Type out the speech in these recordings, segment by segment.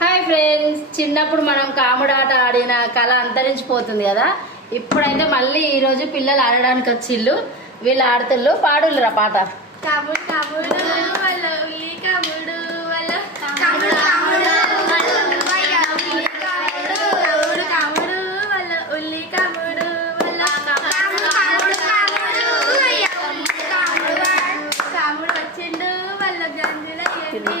Hi friends చిన్నప్పుడు మనం కాముడు ఆట ఆడిన కళ అంతరించిపోతుంది కదా? ఇప్పుడైతే మళ్ళీ ఈరోజు పిల్లలు ఆడడానికి వచ్చిళ్ళు. వీళ్ళు ఆడుతుళ్ళు పాడులురా పాట? కబుడు కబుడు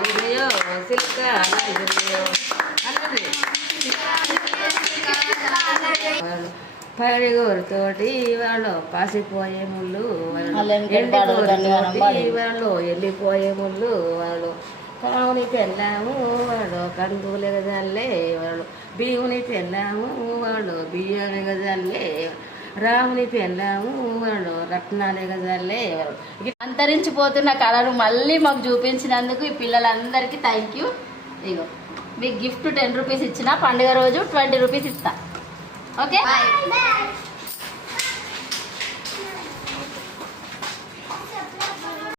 విజయో పడిగోరుతోటి వాళ్ళు పాసిపోయే ముళ్ళు వాళ్ళు. వాళ్ళు వెళ్ళిపోయే ముళ్ళు వాళ్ళు కావుని తెల్లాము వాడు కందులు గజల్లే వాళ్ళు బియ్యుని తెల్లాము వాళ్ళు బియ్యాన్ని గజల్లే రాముని పెళ్ళాము వాళ్ళు రత్నాలే గజాలే ఎవరు? అంతరించిపోతున్న కళను మళ్ళీ మాకు చూపించినందుకు ఈ పిల్లలందరికీ థ్యాంక్ యూ ఇగో మీకు గిఫ్ట్ టెన్ రూపీస్ ఇచ్చిన పండుగ రోజు ట్వంటీ రూపీస్ ఇస్తా. ఓకే